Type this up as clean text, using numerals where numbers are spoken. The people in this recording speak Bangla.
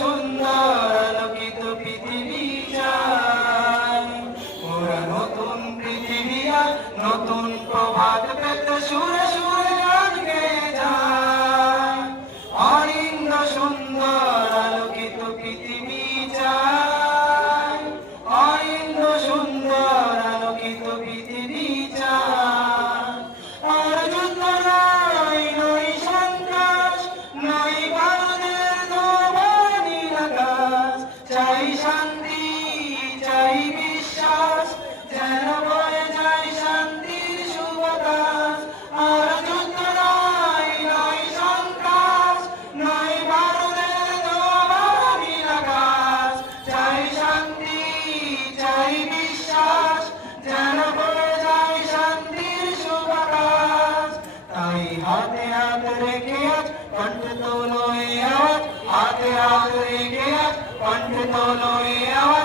সুন্দর আলোকিত পৃথিবী চাই। ওরা নতুন পৃথিবী আর নতুন প্রভাত পেতে সুরে সুরে গান গেয়ে যায়। অনিন্দ সুন্দর আলোকিত পৃথিবী চাই। অনিন্দ সুন্দর আলোকিত পৃথিবী চাই। আর যুদ্ধ নয়, নয় সন্ত্রাস, নয় ভারতের নবানীর আকাশ। চাই শান্তি, চাই বিশ্বাস, যেন বয়ে যায় শান্তির সুবাতাস। আর যুদ্ধ নয়, নয় সন্ত্রাস, নয় ভারতের নবানীর আকাশ। চাই শান্তি, চাই বিশ্বাস, যেন বয়ে যায় শান্তির সুবাতাস। তাই হাতে হাত রেখে আজ কণ্ঠে তোলো এই আওয়াজ, হাতে হাত রেখে আজ কণ্ঠে তোলো এই আওয়াজ।